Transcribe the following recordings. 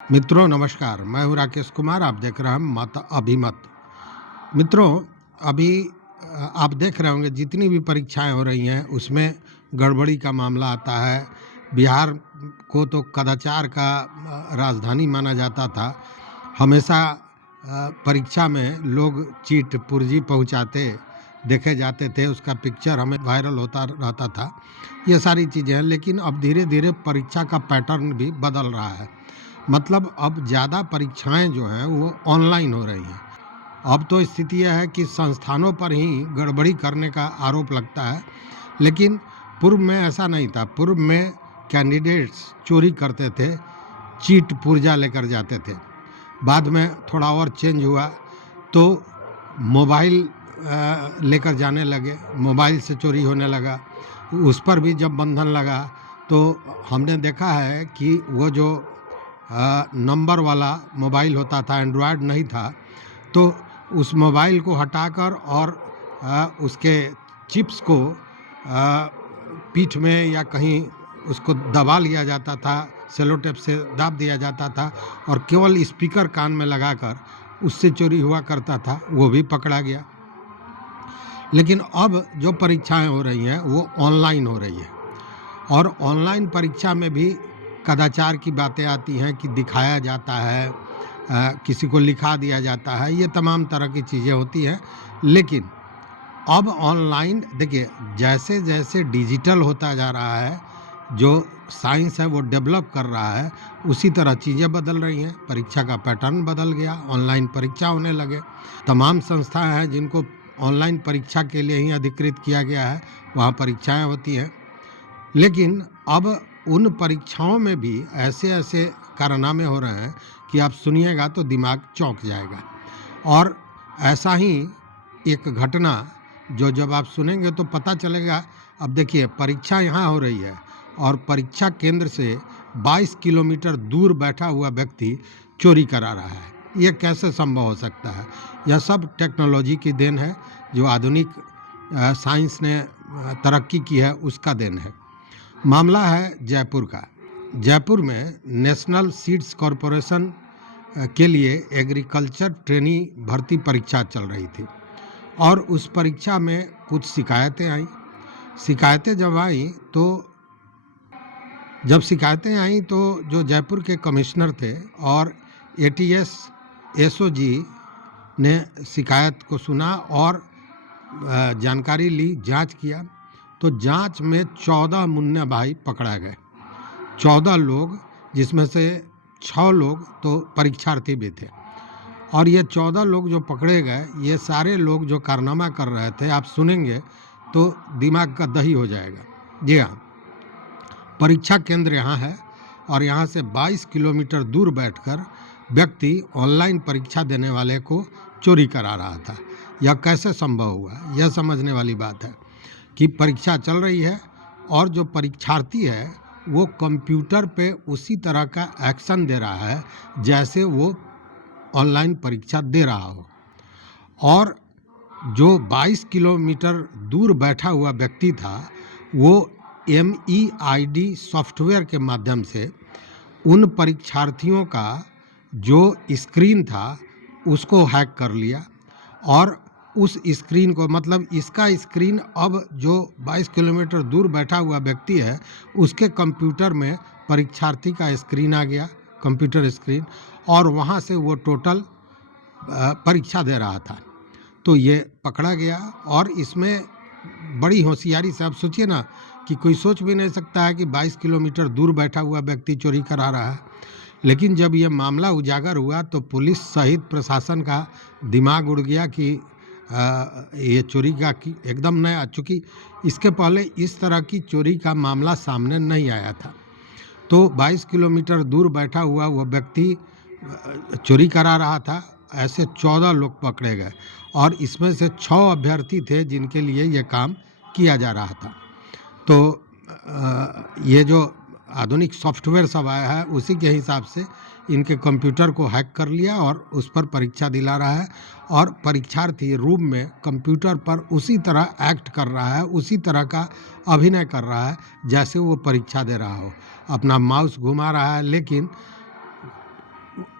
मित्रों नमस्कार, मैं हूँ राकेश कुमार। आप देख रहे हैं मत अभिमत। मित्रों, अभी आप देख रहे होंगे जितनी भी परीक्षाएं हो रही हैं उसमें गड़बड़ी का मामला आता है। बिहार को तो कदाचार का राजधानी माना जाता था। हमेशा परीक्षा में लोग चीट पुर्जी पहुंचाते देखे जाते थे, उसका पिक्चर हमें वायरल होता रहता था। ये सारी चीज़ें हैं, लेकिन अब धीरे धीरे परीक्षा का पैटर्न भी बदल रहा है। मतलब अब ज़्यादा परीक्षाएं जो हैं वो ऑनलाइन हो रही हैं। अब तो स्थिति यह है कि संस्थानों पर ही गड़बड़ी करने का आरोप लगता है, लेकिन पूर्व में ऐसा नहीं था। पूर्व में कैंडिडेट्स चोरी करते थे, चीट पुर्जा लेकर जाते थे। बाद में थोड़ा और चेंज हुआ तो मोबाइल लेकर जाने लगे, मोबाइल से चोरी होने लगा। उस पर भी जब बंधन लगा तो हमने देखा है कि वो जो नंबर वाला मोबाइल होता था, एंड्रॉयड नहीं था, तो उस मोबाइल को हटाकर और उसके चिप्स को पीठ में या कहीं उसको दबा लिया जाता था, सेलो टेप से दाब दिया जाता था और केवल स्पीकर कान में लगाकर उससे चोरी हुआ करता था, वो भी पकड़ा गया। लेकिन अब जो परीक्षाएं हो रही हैं वो ऑनलाइन हो रही है और ऑनलाइन परीक्षा में भी कदाचार की बातें आती हैं कि दिखाया जाता है, किसी को लिखा दिया जाता है, ये तमाम तरह की चीज़ें होती हैं। लेकिन अब ऑनलाइन देखिए, जैसे जैसे डिजिटल होता जा रहा है, जो साइंस है वो डेवलप कर रहा है, उसी तरह चीज़ें बदल रही हैं। परीक्षा का पैटर्न बदल गया, ऑनलाइन परीक्षा होने लगे। तमाम संस्थाएं हैं जिनको ऑनलाइन परीक्षा के लिए ही अधिकृत किया गया है, वहाँ परीक्षाएं होती हैं। लेकिन अब उन परीक्षाओं में भी ऐसे ऐसे कारनामे हो रहे हैं कि आप सुनिएगा तो दिमाग चौंक जाएगा। और ऐसा ही एक घटना जो जब आप सुनेंगे तो पता चलेगा। अब देखिए, परीक्षा यहाँ हो रही है और परीक्षा केंद्र से 22 किलोमीटर दूर बैठा हुआ व्यक्ति चोरी करा रहा है। ये कैसे संभव हो सकता है? यह सब टेक्नोलॉजी की देन है, जो आधुनिक साइंस ने तरक्की की है, उसका देन है। मामला है जयपुर का। जयपुर में नेशनल सीड्स कॉरपोरेशन के लिए एग्रीकल्चर ट्रेनी भर्ती परीक्षा चल रही थी और उस परीक्षा में कुछ शिकायतें आईं। शिकायतें जब शिकायतें आईं तो जो जयपुर के कमिश्नर थे और एटीएस एसओजी ने शिकायत को सुना और जानकारी ली, जांच किया। तो जांच में 14 मुन्ना भाई पकड़ा गए। 14 लोग, जिसमें से 6 लोग तो परीक्षार्थी भी थे। और ये 14 लोग जो पकड़े गए, ये सारे लोग जो कारनामा कर रहे थे, आप सुनेंगे तो दिमाग का दही हो जाएगा। जी हाँ, परीक्षा केंद्र यहाँ है और यहाँ से 22 किलोमीटर दूर बैठकर व्यक्ति ऑनलाइन परीक्षा देने वाले को चोरी करा रहा था। यह कैसे संभव हुआ? यह समझने वाली बात है कि परीक्षा चल रही है और जो परीक्षार्थी है वो कंप्यूटर पे उसी तरह का एक्शन दे रहा है जैसे वो ऑनलाइन परीक्षा दे रहा हो। और जो 22 किलोमीटर दूर बैठा हुआ व्यक्ति था वो MEID सॉफ्टवेयर के माध्यम से उन परीक्षार्थियों का जो स्क्रीन था उसको हैक कर लिया और उस स्क्रीन को, मतलब इसका स्क्रीन अब जो 22 किलोमीटर दूर बैठा हुआ व्यक्ति है उसके कंप्यूटर में परीक्षार्थी का स्क्रीन आ गया, कंप्यूटर स्क्रीन, और वहाँ से वो टोटल परीक्षा दे रहा था। तो ये पकड़ा गया और इसमें बड़ी होशियारी से, आप सोचिए ना कि कोई सोच भी नहीं सकता है कि 22 किलोमीटर दूर बैठा हुआ व्यक्ति चोरी करा रहा है। लेकिन जब ये मामला उजागर हुआ तो पुलिस सहित प्रशासन का दिमाग उड़ गया कि ये चोरी का कि एकदम नया, चूँकि इसके पहले इस तरह की चोरी का मामला सामने नहीं आया था। तो 22 किलोमीटर दूर बैठा हुआ वो व्यक्ति चोरी करा रहा था। ऐसे 14 लोग पकड़े गए और इसमें से 6 अभ्यर्थी थे जिनके लिए ये काम किया जा रहा था। तो ये जो आधुनिक सॉफ्टवेयर सब आया है उसी के हिसाब से इनके कंप्यूटर को हैक कर लिया और उस पर परीक्षा दिला रहा है और परीक्षार्थी रूम में कंप्यूटर पर उसी तरह एक्ट कर रहा है, उसी तरह का अभिनय कर रहा है जैसे वो परीक्षा दे रहा हो। अपना माउस घुमा रहा है, लेकिन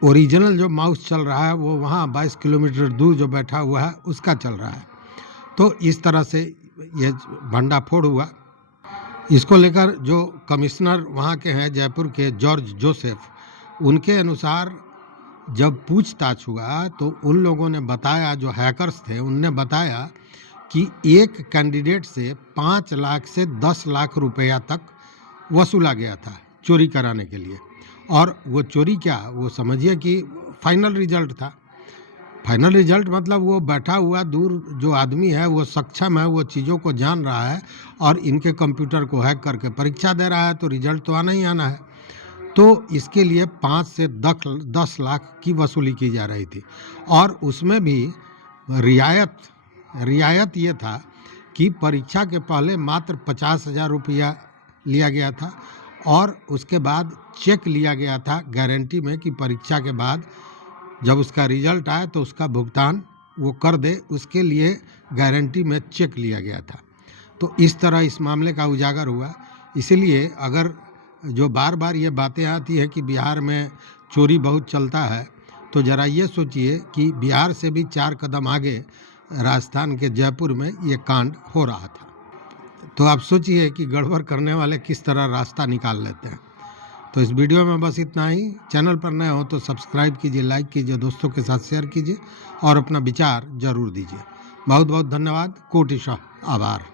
ओरिजिनल जो माउस चल रहा है वो वहाँ 22 किलोमीटर दूर जो बैठा हुआ है उसका चल रहा है। तो इस तरह से ये भंडाफोड़ हुआ। इसको लेकर जो कमिश्नर वहाँ के हैं जयपुर के, जॉर्ज जोसेफ, उनके अनुसार जब पूछताछ हुआ तो उन लोगों ने बताया, जो हैकर्स थे उनने बताया कि एक कैंडिडेट से 5 लाख से 10 लाख रुपया तक वसूला गया था चोरी कराने के लिए। और वो चोरी क्या, वो समझिए कि फाइनल रिजल्ट था। फाइनल रिजल्ट मतलब वो बैठा हुआ दूर जो आदमी है वो सक्षम है, वो चीज़ों को जान रहा है और इनके कंप्यूटर को हैक करके परीक्षा दे रहा है, तो रिजल्ट तो आना ही आना है। तो इसके लिए 5 से 10 लाख की वसूली की जा रही थी। और उसमें भी रियायत ये था कि परीक्षा के पहले मात्र 50,000 रुपया लिया गया था और उसके बाद चेक लिया गया था गारंटी में कि परीक्षा के बाद जब उसका रिजल्ट आए तो उसका भुगतान वो कर दे, उसके लिए गारंटी में चेक लिया गया था। तो इस तरह इस मामले का उजागर हुआ। इसीलिए अगर जो बार बार ये बातें आती है कि बिहार में चोरी बहुत चलता है, तो ज़रा ये सोचिए कि बिहार से भी 4 कदम आगे राजस्थान के जयपुर में ये कांड हो रहा था। तो आप सोचिए कि गड़बड़ करने वाले किस तरह रास्ता निकाल लेते हैं। तो इस वीडियो में बस इतना ही। चैनल पर नए हो तो सब्सक्राइब कीजिए, लाइक कीजिए, दोस्तों के साथ शेयर कीजिए और अपना विचार जरूर दीजिए। बहुत बहुत धन्यवाद, कोटिशः आभार।